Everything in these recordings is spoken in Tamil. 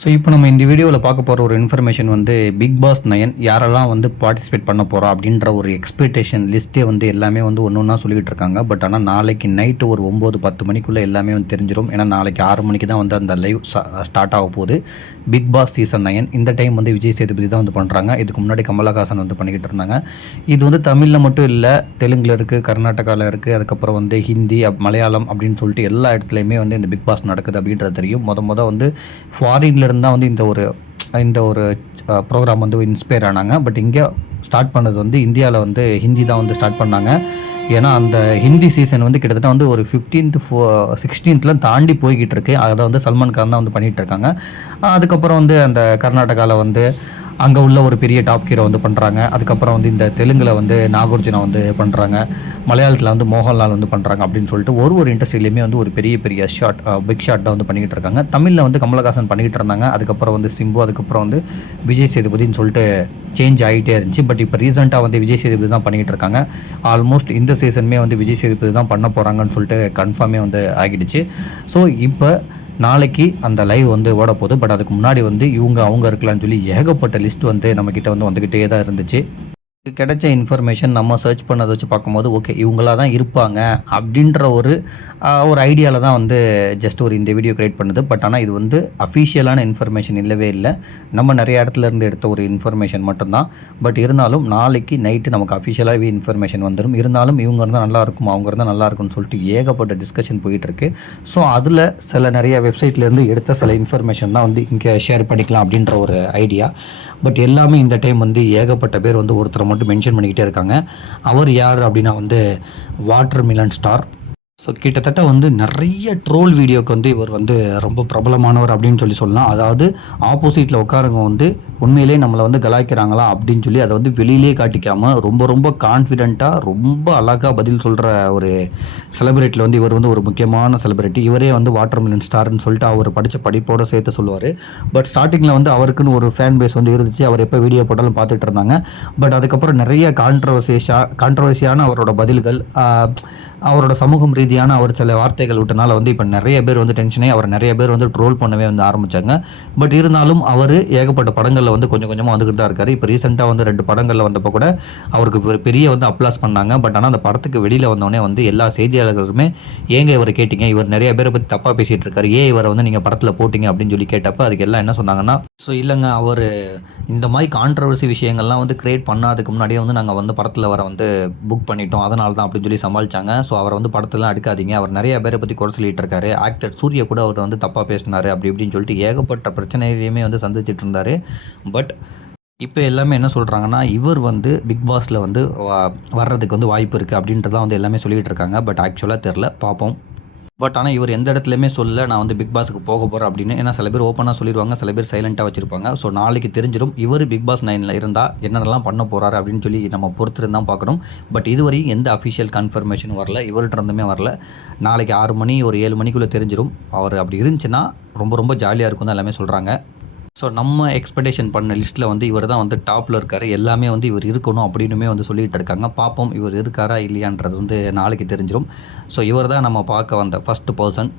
ஸோ இப்போ நம்ம இந்த வீடியோவில் பார்க்க போகிற ஒரு இன்ஃபர்மேஷன் வந்து பிக் பாஸ் 9 யாரெல்லாம் வந்து பார்ட்டிசிபேட் பண்ண போகிறோம் அப்படின்ற ஒரு எக்ஸ்பெக்டேஷன் லிஸ்ட்டே வந்து எல்லாமே வந்து ஒன்று ஒன்றா சொல்லிகிட்டு இருக்காங்க. பட் ஆனால் நாளைக்கு நைட்டு ஒரு 9-10 மணிக்குள்ளே எல்லாமே வந்து தெரிஞ்சிடும். ஏன்னா நாளைக்கு 6 மணிக்கு தான் வந்து அந்த லைவ் ஸ்டார்ட் ஆக போகுது. பிக் பாஸ் சீசன் 9 இந்த டைம் வந்து விஜய் சேதுபதி தான் வந்து பண்ணுறாங்க. இதுக்கு முன்னாடி கமலஹாசன் வந்து பண்ணிக்கிட்டு இருந்தாங்க. இது வந்து தமிழில் மட்டும் இல்லை, தெலுங்கில் இருக்குது, கர்நாடகாவில் இருக்குது, அதுக்கப்புறம் வந்து ஹிந்தி, மலையாளம் அப்படின்னு சொல்லிட்டு எல்லா இடத்துலையுமே வந்து இந்த பிக் பாஸ் நடக்குது அப்படின்றது தெரியும். மொதல் வந்து ஃபாரின்ல இருந்தால் வந்து இந்த ஒரு ப்ரோக்ராம் வந்து இன்ஸ்பயர் ஆனாங்க. பட் இங்கே ஸ்டார்ட் பண்ணது வந்து இந்தியாவில் வந்து ஹிந்தி தான் வந்து ஸ்டார்ட் பண்ணாங்க. ஏன்னா அந்த ஹிந்தி சீசன் வந்து கிட்டத்தட்ட வந்து ஒரு 15th 16th தாண்டி போய்கிட்டு இருக்கு. அதை வந்து சல்மான் கான் தான் வந்து பண்ணிகிட்டு இருக்காங்க. அதுக்கப்புறம் வந்து அந்த கர்நாடகாவில் வந்து அங்கே உள்ள ஒரு பெரிய டாப் ஹீரோ வந்து பண்ணுறாங்க. அதுக்கப்புறம் வந்து இந்த தெலுங்கில் வந்து நாகார்ஜுனா வந்து பண்ணுறாங்க, மலையாளத்தில் வந்து மோகன்லால் வந்து பண்ணுறாங்க அப்படின்னு சொல்லிட்டு ஒரு இண்டஸ்ட்ரியிலையுமே வந்து ஒரு பெரிய பிக் ஷாட் தான் வந்து பண்ணிக்கிட்டு இருக்காங்க. தமிழில் வந்து கமலஹாசன் பண்ணிக்கிட்டு இருந்தாங்க. அதுக்கப்புறம் வந்து சிம்பு, அதுக்கப்புறம் வந்து விஜய் சேதுபதினு சொல்லிட்டு சேஞ்ச் ஆகிட்டே இருந்துச்சு. பட் இப்போ ரீசெண்டாக வந்து விஜய் சேதுபதி தான் பண்ணிக்கிட்டு இருக்காங்க. ஆல்மோஸ்ட் இந்த சீசனுமே வந்து விஜய் சேதுபதி தான் பண்ண போகிறாங்கன்னு சொல்லிட்டு கன்ஃபார்மே வந்து ஆகிடுச்சு. ஸோ இப்போ நாளைக்கு அந்த லைவ் வந்து ஓட போகுது. பட் அதுக்கு முன்னாடி வந்து அவங்க இருக்கலாம்னு சொல்லி ஏகப்பட்ட லிஸ்ட் வந்து நம்மக்கிட்ட வந்து வந்துக்கிட்டே தான் இருந்துச்சு. கிடைச்ச இன்ஃபர்மேஷன் நம்ம சர்ச் பண்ணதை வச்சு பார்க்கும்போது ஓகே இவங்களாக தான் இருப்பாங்க அப்படின்ற ஒரு ஐடியாவில் தான் வந்து ஜஸ்ட் இந்த வீடியோ க்ரியேட் பண்ணுது. பட் ஆனால் இது வந்து அஃபிஷியலான இன்ஃபர்மேஷன் இல்லவே இல்லை. நம்ம நிறைய இடத்துலேருந்து எடுத்த ஒரு இன்ஃபர்மேஷன் மட்டும்தான். பட் இருந்தாலும் நாளைக்கு நைட்டு நமக்கு அஃபிஷியலாகவே இன்ஃபர்மேஷன் வந்துடும். இருந்தாலும் இவங்க இருந்தால் நல்லாயிருக்கும், அவங்க இருந்தால் நல்லாயிருக்கும்னு சொல்லிட்டு ஏகப்பட்ட டிஸ்கஷன் போயிட்டுருக்கு. ஸோ அதில் நிறைய வெப்சைட்லேருந்து எடுத்த சில இன்ஃபர்மேஷன் தான் வந்து இங்கே ஷேர் பண்ணிக்கலாம் அப்படின்ற ஒரு ஐடியா. பட் எல்லாமே இந்த டைம் வந்து ஏகப்பட்ட பேர் வந்து ஒருத்தரை மட்டும் மென்ஷன் பண்ணிக்கிட்டே இருக்காங்க. அவர் யார் அப்படின்னா வந்து வாட்டர் மிலன் ஸ்டார். ஸோ கிட்டத்தட்ட வந்து நிறைய ட்ரோல் வீடியோக்கு வந்து இவர் வந்து ரொம்ப பிரபலமானவர் அப்படின்னு சொல்லலாம். அதாவது ஆப்போசிட்டில் உட்காரவங்க வந்து உண்மையிலே நம்மளை வந்து கலாய்க்கிறாங்களா அப்படின்னு சொல்லி அதை வந்து வெளியிலே காட்டிக்காமல் ரொம்ப கான்ஃபிடென்ட்டாக ரொம்ப அழகாக பதில் சொல்கிற ஒரு செலிபிரிட்டியில் வந்து இவர் வந்து ஒரு முக்கியமான செலிபிரிட்டி. இவரே வந்து வாட்டர் மிலன் ஸ்டார்னு சொல்லிட்டு அவர் படித்த படிப்போடு சேர்த்து சொல்லுவார். பட் ஸ்டார்டிங்கில் வந்து அவருக்குன்னு ஒரு ஃபேன் பேஸ் வந்து இருந்துச்சு. அவர் எப்போ வீடியோ போட்டாலும் பார்த்துட்டு இருந்தாங்க. பட் அதுக்கப்புறம் நிறைய கான்ட்ரவர்சியான அவரோட பதில்கள், அவரோட சமூகம் ரீதியான அவர் சில வார்த்தைகள் விட்டனால வந்து இப்போ நிறைய பேர் வந்து டென்ஷனே அவர் நிறைய பேர் வந்து ட்ரோல் பண்ணவே வந்து ஆரம்பித்தாங்க. பட் இருந்தாலும் அவர் ஏகப்பட்ட படங்களில் வந்து கொஞ்சம் கொஞ்சமாக வந்துக்கிட்டு தான் இருக்கார். இப்போ ரீசெண்டாக வந்து 2 படங்களில் வந்தப்போ கூட அவருக்கு பெரிய வந்து அப்ளாஸ் பண்ணாங்க. பட் ஆனால் அந்த படத்துக்கு வெளியில் வந்தோடனே வந்து எல்லா செய்தியாளர்களுமே ஏங்க இவரை கேட்டிங்க, இவர் நிறைய பேரை பற்றி தப்பாக பேசிகிட்டு இருக்காரு, இவரை வந்து நீங்கள் படத்தில் போட்டிங்க அப்படின்னு சொல்லி கேட்டப்போ அதுக்கு எல்லாம் என்ன சொன்னாங்கன்னா, ஸோ இல்லைங்க அவர் இந்த மாதிரி கான்ட்ரவர்சி விஷயங்கள்லாம் வந்து கிரியேட் பண்ணாதுக்கு முன்னாடியே வந்து நாங்கள் வந்து படத்தில் வர வந்து புக் பண்ணிட்டோம், அதனால தான் அப்படின்னு சொல்லி சமாளித்தாங்க. ஸோ அவரை வந்து படத்தெல்லாம் எடுக்காதீங்க, அவர் நிறைய பேரை பற்றி குறை சொல்லிட்டு இருக்காரு, ஆக்டர் சூர்யா கூட அவர் வந்து தப்பாக பேசினார் அப்படி இப்படின்னு சொல்லிட்டு ஏகப்பட்ட பிரச்சனையிலையுமே வந்து சந்திச்சிட்டு இருந்தார். பட் இப்போ எல்லாமே என்ன சொல்கிறாங்கன்னா, இவர் வந்து பிக் பாஸில் வந்து வர்றதுக்கு வந்து வாய்ப்பு இருக்குது அப்படின்றதான் வந்து எல்லாமே சொல்லிகிட்டு இருக்காங்க. பட் ஆக்சுவலாக தெரில, பார்ப்போம். பட் ஆனால் இவர் எந்த இடத்துலையுமே சொல்ல நான் வந்து பிக் பாஸுக்கு போக போகிறேன் அப்படின்னு. ஏன்னா சில பேர் ஓப்பனாக சொல்லிடுவாங்க, சில பேர் சைலண்ட்டாக வச்சுருப்பாங்க. ஸோ நாளைக்கு தெரிஞ்சிடும் இவர் பிக் பாஸ் 9 இருந்தால் என்னென்னலாம் பண்ண போகிறாரு அப்படின்னு சொல்லி நம்ம பொறுத்திருந்து தான் பார்க்கணும். பட் இதுவரையும் எந்த அஃபிஷியல் கன்ஃபர்மேஷனும் வரல, இவர்கிட்ட இருந்துமே வரல. நாளைக்கு 6 மணி ஒரு 7 மணிக்குள்ளே தெரிஞ்சிடும். அவர் அப்படி இருந்துச்சுன்னா ரொம்ப ஜாலியாக இருக்கும் தான் எல்லாமே சொல்கிறாங்க. ஸோ நம்ம எக்ஸ்பெக்டேஷன் பண்ண லிஸ்ட்டில் வந்து இவர் தான் வந்து டாப்பில் இருக்கார். எல்லாமே வந்து இவர் இருக்கணும் அப்படின்னுமே வந்து சொல்லிகிட்டு இருக்காங்க. பார்ப்போம் இவர் இருக்காரா இல்லையான்றது வந்து நாளைக்கு தெரிஞ்சிடும். ஸோ இவர் தான் நம்ம பார்க்க வந்த ஃபஸ்ட்டு பர்சன்.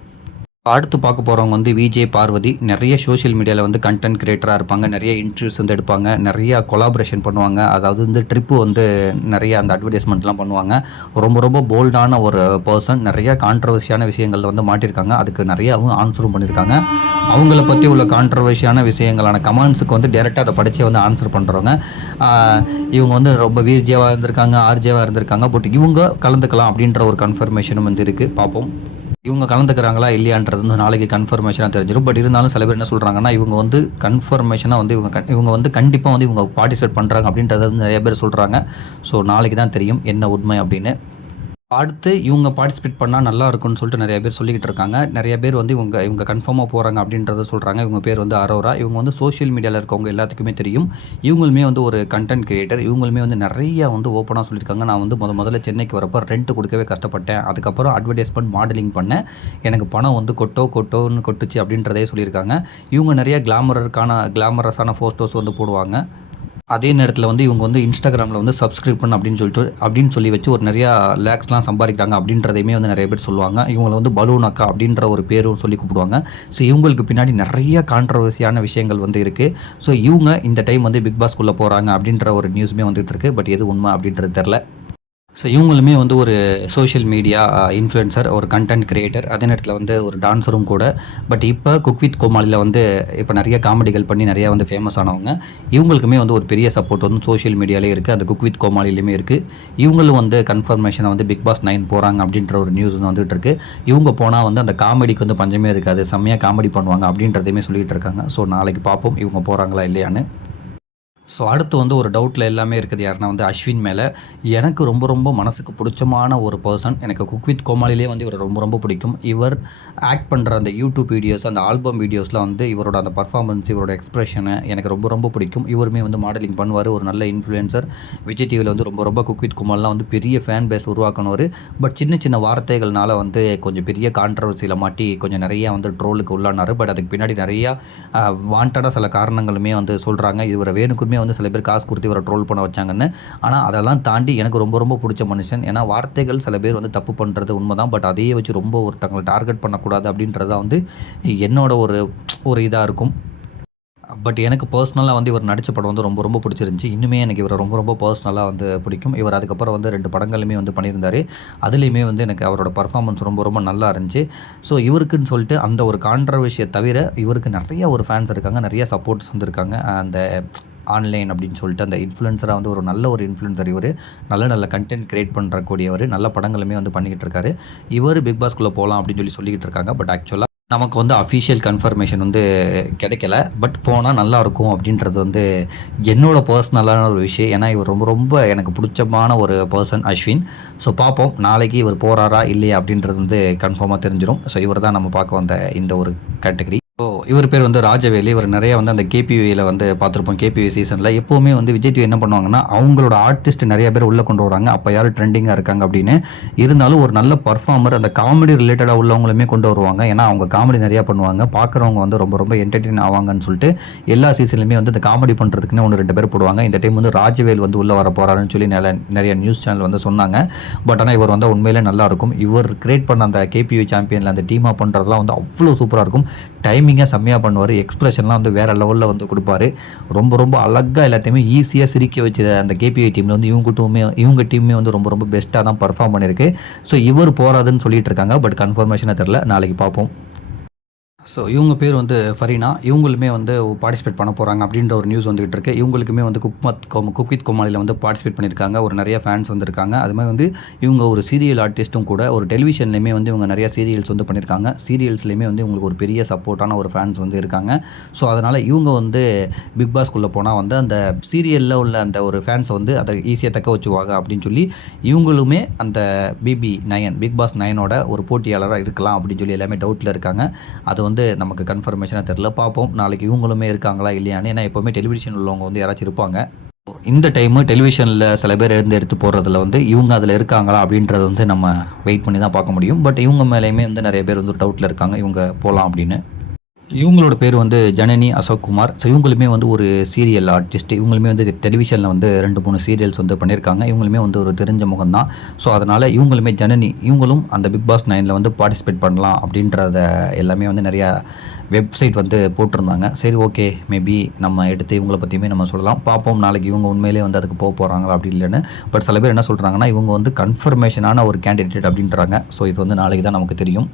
அடுத்து பார்க்க போகிறவங்க வந்து விஜய் பார்வதி. நிறைய சோஷியல் மீடியாவில் வந்து கண்டென்ட் கிரியேட்டராக இருப்பாங்க, நிறைய இன்டர்வியூஸ் வந்து எடுப்பாங்க, நிறைய கொலாபரேஷன் பண்ணுவாங்க. அதாவது வந்து ட்ரிப்பு வந்து நிறைய அந்த அட்வர்டைஸ்மெண்ட்லாம் பண்ணுவாங்க. ரொம்ப போல்டான ஒரு பர்சன். நிறைய கான்ட்ரவர்சியான விஷயங்கள் வந்து மாட்டியிருக்காங்க. அதுக்கு நிறையாவும் ஆன்சரும் பண்ணியிருக்காங்க. அவங்கள பற்றி உள்ள கான்ட்ரவர்சியான விஷயங்களான கமெண்ட்ஸுக்கு வந்து டேரெக்டாக அதை படித்தே வந்து ஆன்சர் பண்ணுறவங்க. இவங்க வந்து ரொம்ப விஜேவாக இருந்திருக்காங்க, ஆர்ஜேவாக இருந்திருக்காங்க. பட் இவங்க கலந்துக்கலாம் அப்படின்ற ஒரு கன்ஃபர்மேஷனும் வந்து இருக்குது. பார்ப்போம் இவங்க கலந்துக்கிறாங்களா இல்லையான்றது வந்து நாளைக்கு கன்ஃபர்மேஷனாக தெரிஞ்சிடும். பட் இருந்தாலும் சில பேர் என்ன சொல்கிறாங்கன்னா, இவங்க வந்து கன்ஃபர்மேஷனாக வந்து இவங்க வந்து கண்டிப்பாக வந்து இவங்க பார்ட்டிசிபேட் பண்ணுறாங்க அப்படின்றத வந்து நிறைய பேர் சொல்கிறாங்க. ஸோ நாளைக்கு தான் தெரியும் என்ன உண்மை அப்படின்னு. அடுத்து இவங்க பார்ட்டிசிபேட் பண்ணால் நல்லா இருக்கும்னு சொல்லிட்டு நிறைய பேர் சொல்லிக்கிட்டு இருக்காங்க. நிறைய பேர் வந்து இவங்க கன்ஃபார்மாக போகிறாங்க அப்படின்றத சொல்கிறாங்க. இவங்க பேர் வந்து அரோரா. இவங்க வந்து சோஷியல் மீடியாவில் இருக்கவங்க எல்லாத்துக்குமே தெரியும். இவங்களுமே வந்து ஒரு கண்டென்ட் கிரியேட்டர். இவங்களுமே வந்து நிறைய வந்து ஓப்பனாக சொல்லியிருக்காங்க. நான் வந்து முதல்ல சென்னைக்கு வரப்போ ரெண்ட் கொடுக்கவே கஷ்டப்பட்டேன், அதுக்கப்புறம் அட்வர்டைஸ்மெண்ட் மாடலிங் பண்ணேன், எனக்கு பணம் வந்து கொட்டோன்னு கொட்டுச்சு அப்படின்றதே சொல்லியிருக்காங்க. இவங்க நிறைய கிளாமரஸான ஃபோட்டோஸ் வந்து போடுவாங்க. அதே நேரத்தில் வந்து இவங்க வந்து இன்ஸ்டாகிராமில் வந்து சப்ஸ்கிரைப் பண்ண அப்படின்னு சொல்லி வச்சு ஒரு நிறையா லேக்ஸ்லாம் சம்பாதிக்கிறாங்க அப்படின்றதையுமே வந்து நிறைய பேர் சொல்லுவாங்க. இவங்களை வந்து பலூன் அக்கா அப்படின்ற ஒரு பேரும் சொல்லி கூப்பிடுவாங்க. ஸோ இவங்களுக்கு பின்னாடி நிறைய கான்ட்ரவர்சியான விஷயங்கள் வந்து இருக்குது. ஸோ இவங்க இந்த டைம் வந்து பிக் பாஸ்க்குள்ளே போகிறாங்க அப்படின்ற ஒரு நியூஸுமே வந்துட்டு இருக்கு. பட் எது உண்மை அப்படின்றது தெரில. ஸோ இவங்களுமே வந்து ஒரு சோஷியல் மீடியா இன்ஃப்ளூயன்சர், ஒரு கண்டென்ட் கிரியேட்டர், அதே நேரத்தில் வந்து ஒரு டான்ஸரும் கூட. பட் இப்போ குக் வித் கோமாளியில் வந்து இப்போ நிறைய காமெடிகள் பண்ணி நிறையா வந்து ஃபேமஸ் ஆனவங்க. இவங்களுக்குமே வந்து ஒரு பெரிய சப்போர்ட் வந்து சோஷியல் மீடியாலே இருக்குது. அந்த குக் வித் கோமாளிலையுமே இருக்குது. இவங்களும் வந்து கன்ஃபர்மேஷனை வந்து பிக் பாஸ் 9 போகிறாங்க அப்படின்ற ஒரு நியூஸ் வந்து வந்துட்டு இருக்கு. இவங்க போனால் வந்து அந்த காமெடிக்கு வந்து பஞ்சமே இருக்காது, செம்மையாக காமெடி பண்ணுவாங்க அப்படின்றதையுமே சொல்லிகிட்டு இருக்காங்க. ஸோ நாளைக்கு பார்ப்போம் இவங்க போகிறாங்களா இல்லையான்னு. ஸோ அடுத்து வந்து ஒரு டவுட்டில் எல்லாமே இருக்குது யாருன்னா வந்து அஸ்வின் மேலே. எனக்கு ரொம்ப ரொம்ப மனசுக்கு பிடிச்சமான ஒரு பர்சன். எனக்கு குக் வித் கோமாளிலே வந்து இவர் ரொம்ப ரொம்ப பிடிக்கும். இவர் ஆக்ட் பண்ணுற அந்த யூடியூப் வீடியோஸ், அந்த ஆல்பம் வீடியோஸில் வந்து இவரோட அந்த பர்ஃபார்மன்ஸ், இவரோட எக்ஸ்ப்ரெஷனு எனக்கு ரொம்ப ரொம்ப பிடிக்கும். இவருமே வந்து மாடலிங் பண்ணுவார், ஒரு நல்ல இன்ஃப்ளூயன்சர். விஜய் டிவியில் வந்து ரொம்ப ரொம்ப குக் வித் கோமாளிலாம் வந்து பெரிய ஃபேன் பேஸ் உருவாக்கணும். பட் சின்ன சின்ன வார்த்தைகள்னால வந்து கொஞ்சம் பெரிய கான்ட்ரவர்சியில் மாட்டி கொஞ்சம் நிறையா வந்து ட்ரோலுக்கு உள்ளானார். பட் அதுக்கு பின்னாடி நிறையா வாண்டடாக சில காரணங்களுமே வந்து சொல்கிறாங்க. இவரை வேணுக்குமே வந்து சில பேர் காசு கொடுத்து இவரை ட்ரோல் பண்ண வச்சாங்கன்னு. ஆனால் அதெல்லாம் தாண்டி எனக்கு ரொம்ப ரொம்ப பிடிச்ச மனுஷன். ஏன்னா வார்த்தைகள் சில பேர் வந்து தப்பு பண்ணுறது உண்மைதான். பட் அதையே வச்சு ரொம்ப ஒருத்தங்களை டார்கெட் பண்ணக்கூடாது அப்படின்றது தான் வந்து என்னோட ஒரு இதாக இருக்கும். பட் எனக்கு பர்சனலாக வந்து இவர் நடித்த படம் வந்து ரொம்ப ரொம்ப பிடிச்சிருந்துச்சி. இன்னுமே எனக்கு இவரை ரொம்ப ரொம்ப பர்சனலாக வந்து பிடிக்கும். இவர் அதுக்கப்புறம் வந்து 2 படங்களுமே வந்து பண்ணியிருந்தார். அதுலேயுமே வந்து எனக்கு அவரோட பர்ஃபார்மன்ஸ் ரொம்ப ரொம்ப நல்லா இருந்துச்சு. ஸோ இவருக்குன்னு சொல்லிட்டு அந்த ஒரு கான்ட்ரவர்சியை தவிர இவருக்கு நிறைய ஒரு ஃபேன்ஸ் இருக்காங்க, நிறைய சப்போர்ட்ஸ் வந்துருக்காங்க. அந்த ஆன்லைன் அப்படின்னு சொல்லிட்டு அந்த இன்ஃப்ளூயன்சராக வந்து ஒரு நல்ல ஒரு இன்ஃப்ளூயன்சர் இவர். நல்ல நல்ல கண்டென்ட் கிரியேட் பண்ணுறக்கூடியவர். நல்ல படங்களுமே வந்து பண்ணிக்கிட்டு இருக்காரு. இவர் பிக் பாஸ்க்குள்ளே போகலாம் அப்படின்னு சொல்லிக்கிட்டு இருக்காங்க. பட் ஆக்சுவலாக நமக்கு வந்து அஃபிஷியல் கன்ஃபர்மேஷன் வந்து கிடைக்கல. பட் போனால் நல்லாயிருக்கும் அப்படின்றது வந்து என்னோட பர்சனலான ஒரு விஷயம். ஏன்னா இவர் ரொம்ப ரொம்ப எனக்கு பிடிச்சமான ஒரு பர்சன் அஸ்வின். ஸோ பார்ப்போம் நாளைக்கு இவர் போகிறாரா இல்லையா அப்படின்றது வந்து கன்ஃபார்மாக தெரிஞ்சிடும். ஸோ இவர் தான் நம்ம பார்க்க வந்த இந்த ஒரு கேட்டகரி. ஸோ இவர் பேர் வந்து ராஜவேலு. இவர் நிறைய வந்து அந்த கேபிவியில் வந்து பார்த்துருப்போம். கேபிவி சீசனில் எப்போவுமே வந்து விஜய் டிவி என்ன பண்ணுவாங்கன்னா அவங்களோட ஆர்டிஸ்ட் நிறைய பேர் உள்ளே கொண்டு வராங்க. அப்போ யார் ட்ரெண்டிங்காக இருக்காங்க அப்படின்னு. இருந்தாலும் ஒரு நல்ல பர்ஃபார்மர், அந்த காமெடி ரிலேட்டடாக உள்ளவங்களுமே கொண்டு வருவாங்க. ஏன்னா அவங்க காமெடி நிறையா பண்ணுவாங்க. பார்க்குறவங்க வந்து ரொம்ப ரொம்ப என்டர்டெயின் ஆவாங்கன்னு சொல்லிட்டு எல்லா சீசன்லையுமே வந்து அந்த காமெடி பண்ணுறதுக்குன்னு 1-2 பேர் போடுவாங்க. இந்த டைம் வந்து ராஜவேல் வந்து உள்ளே வர போகிறாருன்னு சொல்லி நிறைய நியூஸ் சேனல் வந்து சொன்னாங்க. பட் ஆனால் இவர் வந்து உண்மையிலே நல்லாயிருக்கும். இவர் கிரியேட் பண்ண அந்த கேபிவி சாம்பியனில் அந்த டீமாக பண்ணுறதுலாம் வந்து அவ்வளோ சூப்பராக இருக்கும். டைமிங்காக செம்மையாக பண்ணுவார். எக்ஸ்பிரஷன்லாம் வந்து வேறு லெவலில் வந்து கொடுப்பாரு. ரொம்ப ரொம்ப அழகாக எல்லாத்தையுமே ஈஸியாக சிரிக்க வச்ச அந்த கேபிஐ டீமில் வந்து இவங்க டீமே வந்து ரொம்ப ரொம்ப பெஸ்ட்டாக தான் பர்ஃபார்ம் பண்ணியிருக்கு. ஸோ இவர் போகிறாதுன்னு சொல்லிட்டு இருக்காங்க. பட் கன்ஃபர்மேஷனாக தெரில, நாளைக்கு பார்ப்போம். ஸோ இவங்க பேர் வந்து ஃபரீனா. இவங்களுமே வந்து பார்ட்டிசிபேட் பண்ண போகிறாங்க அப்படின்ற ஒரு நியூஸ் வந்துகிட்டு இருக்கு. இவங்களுக்குமே வந்து குக் வித் கோமாளியில் வந்து பார்ட்டிசிபேட் பண்ணியிருக்காங்க. ஒரு நிறைய ஃபேன்ஸ் வந்துருக்காங்க. அது மாதிரி வந்து இவங்க ஒரு சீரியல் ஆர்டிஸ்ட்டும் கூட. ஒரு டெலிவிஷன்லேயுமே வந்து இவங்க நிறைய சீரியல்ஸ் வந்து பண்ணியிருக்காங்க. சீரியல்ஸ்லேயுமே வந்து இவங்களுக்கு ஒரு பெரிய சப்போர்ட்டான ஒரு ஃபேன்ஸ் வந்து இருக்காங்க. ஸோ அதனால் இவங்க வந்து பிக் பாஸ்க்குள்ளே போனால் வந்து அந்த சீரியலில் உள்ள அந்த ஒரு ஃபேன்ஸை வந்து அதை ஈஸியாக தக்க வச்சுவாங்க அப்படின்னு சொல்லி இவங்களுமே அந்த பிக் பாஸ் 9ஓட ஒரு போட்டியாளராக இருக்கலாம் அப்படின்னு சொல்லி எல்லாமே டவுட்டில் இருக்காங்க. அது வந்து நமக்கு கன்ஃபர்மேஷனாக தெரில, பார்ப்போம் நாளைக்கு இவங்களுமே இருக்காங்களா இல்லையான்னு. ஏன்னா எப்போவுமே டெலிவிஷன் உள்ளவங்க வந்து யாராச்சும் இருப்பாங்க. இந்த டைமு டெலிவிஷனில் சில பேர் எடுத்து போடுறதுல வந்து இவங்க அதில் இருக்காங்களா அப்படின்றத வந்து நம்ம வெயிட் பண்ணி தான் பார்க்க முடியும். பட் இவங்க மேலேயுமே வந்து நிறைய பேர் வந்து டவுட்டில் இருக்காங்க இவங்க போகலாம் அப்படின்னு. இவங்களோட பேர் வந்து ஜனனி அசோக்குமார். ஸோ இவங்களுமே வந்து ஒரு சீரியல் ஆர்டிஸ்ட். இவங்களுமே வந்து டெலிவிஷனில் வந்து 2-3 சீரியல்ஸ் வந்து பண்ணியிருக்காங்க. இவங்களுமே வந்து ஒரு தெரிஞ்ச முகம் தான். ஸோ அதனால் இவங்களுமே இவங்களும் அந்த பிக் பாஸ் 9 வந்து பார்ட்டிசிபேட் பண்ணலாம் அப்படின்றத எல்லாமே வந்து நிறையா வெப்சைட் வந்து போட்டிருந்தாங்க. சரி, ஓகே, மேபி நம்ம எடுத்து இவங்களை பற்றியுமே நம்ம சொல்லலாம். பார்ப்போம் நாளைக்கு இவங்க உண்மையிலே வந்து அதுக்கு போக போகிறாங்களா அப்படி இல்லைன்னு. பட் சில பேர் என்ன சொல்கிறாங்கன்னா இவங்க வந்து கன்ஃபர்மேஷனான ஒரு கேண்டிடேட் அப்படின்றாங்க. ஸோ இது வந்து நாளைக்கு தான் நமக்கு தெரியும்.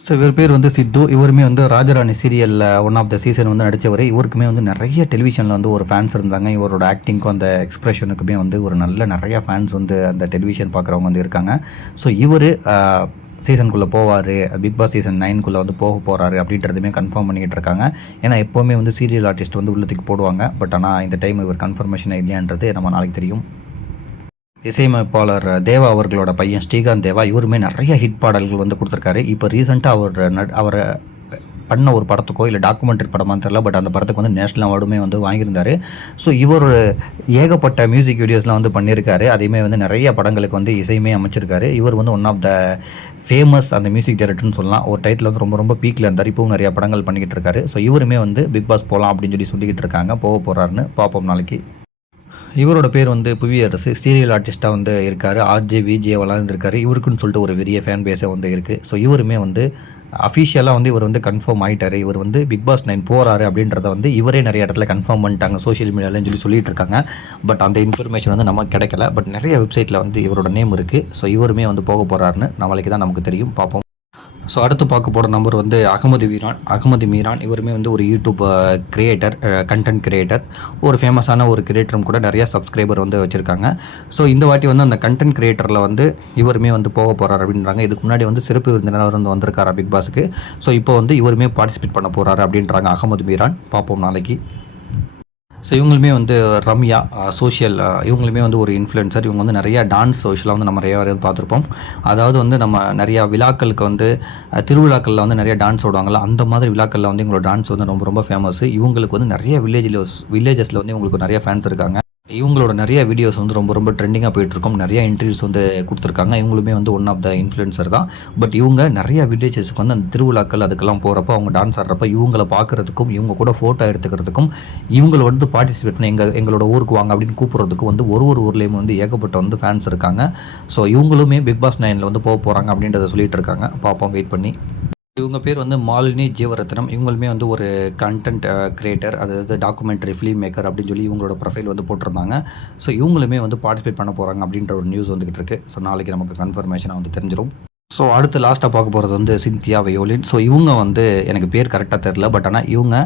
ஸோ இவர் பேர் வந்து சித்து. இவருமே வந்து ராஜராணி சீரியலில் ஒன் ஆஃப் த சீசன் வந்து நடித்தவர். இவருக்குமே வந்து நிறைய டெலிவிஷனில் வந்து ஒரு ஃபேன்ஸ் இருந்தாங்க. இவரோட ஆக்டிங்க்கும் அந்த எக்ஸ்ப்ரெஷனுக்குமே வந்து ஒரு நிறைய ஃபேன்ஸ் வந்து அந்த டெலிவிஷன் பார்க்குறவங்க வந்து இருக்காங்க. ஸோ இவர் சீசனுக்குள்ளே போவார், பிக் பாஸ் சீசன் 9 வந்து போக போகிறாரு அப்படின்றதுமே கன்ஃபார்ம் பண்ணிக்கிட்டு இருக்காங்க. ஏன்னா எப்போவுமே வந்து சீரியல் ஆர்டிஸ்ட் வந்து உள்ளத்துக்கு போடுவாங்க. பட் ஆனால் இந்த டைம் இவர் கன்ஃபர்மேஷன் இல்லையான்றது நம்ம நாளைக்கு தெரியும். இசையமைப்பாளர் தேவா அவர்களோட பையன் ஸ்ரீகாந்த் தேவா, இவருமே நிறைய ஹிட் பாடல்கள் வந்து கொடுத்துருக்காரு. இப்போ ரீசெண்டாக அவரை பண்ண ஒரு படத்துக்கோ இல்லை டாக்குமெண்ட்ரி படமாக தெரியல, பட் அந்த படத்துக்கு வந்து நேஷ்னல் அவார்டுமே வந்து வாங்கியிருந்தார். ஸோ இவர் ஏகப்பட்ட மியூசிக் வீடியோஸ்லாம் வந்து பண்ணியிருக்காரு. அதேமாதிரி வந்து நிறைய படங்களுக்கு வந்து இசையுமே அமைச்சிருக்காரு. இவர் வந்து ஒன் ஆஃப் த ஃபேமஸ் அந்த மியூசிக் டைரக்டர்னு சொல்லலாம். ஒரு டைட்டில் வந்து ரொம்ப ரொம்ப பீக்கில் இருந்தார். இப்போவும் நிறைய படங்கள் பண்ணிக்கிட்டு இருக்காரு. ஸோ இவருமே வந்து பிக் பாஸ் போகலாம் அப்படின்னு சொல்லிக்கிட்டு இருக்காங்க. போக போகிறாருன்னு பார்ப்போம் நாளைக்கு. இவரோட பேர் வந்து புவியரசு. சீரியல் ஆர்டிஸ்ட்டாக வந்து இருக்கார். ஆர்ஜே விஜேவெல்லாம் இருந்திருக்காரு. இவருக்குன்னு சொல்லிட்டு ஒரு பெரிய ஃபேன் பேஸே வந்து இருக்குது. ஸோ இவருமே வந்து அஃபிஷியலாக வந்து இவர் வந்து கன்ஃபார்ம் ஆகிட்டார். இவர் வந்து பிக் பாஸ் 9 போகிறாரு அப்படின்றத வந்து இவரே நிறைய இடத்துல கன்ஃபார்ம் பண்ணிட்டாங்க சோஷியல் மீடியாலன்னு சொல்லிட்டு இருக்காங்க. பட் அந்த இன்ஃபர்மேஷன் வந்து நமக்கு கிடைக்கல. பட் நிறைய வெப்சைட்டில் வந்து இவரோட நேம் இருக்குது. ஸோ இவருமே வந்து போக போகிறாருன்னு நாளைக்கு தான் நமக்கு தெரியும். பார்ப்போம். ஸோ அடுத்து பார்க்க போகிற நம்பர் வந்து அகமது மீரான். இவருமே வந்து ஒரு யூடியூப் கிரியேட்டர், கண்டென்ட் கிரியேட்டர், ஒரு ஃபேமஸான ஒரு கிரியேட்டரும் கூட. நிறைய சப்ஸ்கிரைபர் வந்து வச்சுருக்காங்க. ஸோ இந்த வாட்டி வந்து அந்த கண்டென்ட் கிரியேட்டரில் வந்து இவருமே வந்து போக போகிறார் அப்படின்றாங்க. இதுக்கு முன்னாடி வந்து சிறப்பு விருந்தினர் வந்து வந்திருக்காரா பிக் பாஸுக்கு. ஸோ இப்போ வந்து இவருமே பார்ட்டிசிபேட் பண்ண போகிறாரு அப்படின்றாங்க அகமது மீரான். பார்ப்போம் நாளைக்கு. ஸோ இவங்களுமே வந்து ரம்யா சோஷியல், இவங்களுமே வந்து ஒரு இன்ஃப்ளூயன்சர். இவங்க வந்து நிறையா டான்ஸ் சோஷியலாக வந்து நம்ம நிறையா பார்த்துருப்போம். அதாவது வந்து நம்ம நிறையா விழாக்களுக்கு வந்து திருவிழாக்களில் வந்து நிறைய டான்ஸ் ஓடுவாங்கள்ல, அந்த மாதிரி விழாக்களில் வந்து இவங்களோட டான்ஸ் வந்து ரொம்ப ரொம்ப ஃபேமஸ். இவங்களுக்கு வந்து நிறைய வில்லேஜஸில் வந்து இவங்களுக்கு நிறைய ஃபேன்ஸ் இருக்காங்க. இவங்களோட நிறைய வீடியோஸ் வந்து ரொம்ப ரொம்ப ட்ரெண்டிங்காக போயிட்டுருக்கும். நிறைய இன்டர்வியூஸ் வந்து கொடுத்துருக்காங்க. இவங்களுமே வந்து ஒன் ஆஃப் த இன்ஃப்ளூயன்சர் தான். பட் இவங்க நிறைய வில்லேஜஸ்க்கு வந்து அந்த திருவிழாக்கள் அதுக்கெல்லாம் போகிறப்ப, அவங்க டான்ஸ் ஆடுறப்ப இவங்களை பார்க்குறதுக்கும், இவங்க கூட ஃபோட்டோ எடுத்துக்கிறதுக்கும், இவங்கள வந்து பார்ட்டிசிபேட் பண்ணி எங்களோட ஊருக்கு வாங்க அப்படின்னு கூப்பிட்றதுக்கும் வந்து ஒரு ஊர்லேயும் வந்து ஏகப்பட்ட வந்து ஃபேன்ஸ் இருக்காங்க. ஸோ இவங்களுமே பிக் பாஸ் 9 வந்து போக போகிறாங்க அப்படின்றத சொல்லிட்டு இருக்காங்க. பார்ப்போம், வெயிட் பண்ணி. இவங்க பேர் வந்து மாலினி ஜீவரத்னம். இவங்களுமே வந்து ஒரு கண்டென்ட் கிரியேட்டர், அதாவது டாக்குமெண்ட்ரி ஃபிலிம் மேக்கர் அப்படின்னு சொல்லி இவங்களோட ப்ரொஃபைல் வந்து போட்டிருந்தாங்க. ஸோ இவங்களுமே வந்து பார்ட்டிசிபேட் பண்ண போகிறாங்க அப்படின்ற ஒரு நியூஸ் வந்துகிட்டு இருக்குது. ஸோ நாளைக்கு நமக்கு கன்ஃபர்மேஷனாக வந்து தெரிஞ்சிடும். ஸோ அடுத்து லாஸ்ட்டாக பார்க்க போகிறது வந்து சிந்தியா வயோலின். ஸோ இவங்க வந்து எனக்கு பேர் கரெக்டாக தெரில, பட் ஆனால் இவங்க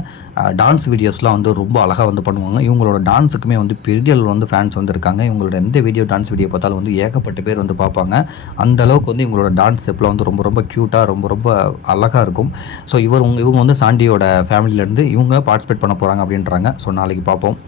டான்ஸ் வீடியோஸ்லாம் வந்து ரொம்ப அழகாக வந்து பண்ணுவாங்க. இவங்களோட டான்ஸுக்குமே வந்து பெரிய அளவில் வந்து ஃபேன்ஸ் வந்து இருக்காங்க. இவங்களோட எந்த டான்ஸ் வீடியோ பார்த்தாலும் வந்து ஏகப்பட்ட பேர் வந்து பார்ப்பாங்க. அந்த அளவுக்கு வந்து இவங்களோட டான்ஸ் ஸ்டெப்பில் வந்து ரொம்ப ரொம்ப க்யூட்டாக, ரொம்ப ரொம்ப அழகாக இருக்கும். ஸோ இவங்க வந்து சாண்டியோட ஃபேமிலியிலேருந்து இவங்க பார்ட்டிசிபேட் பண்ண போகிறாங்க அப்படின்றாங்க. ஸோ நாளைக்கு பார்ப்போம்.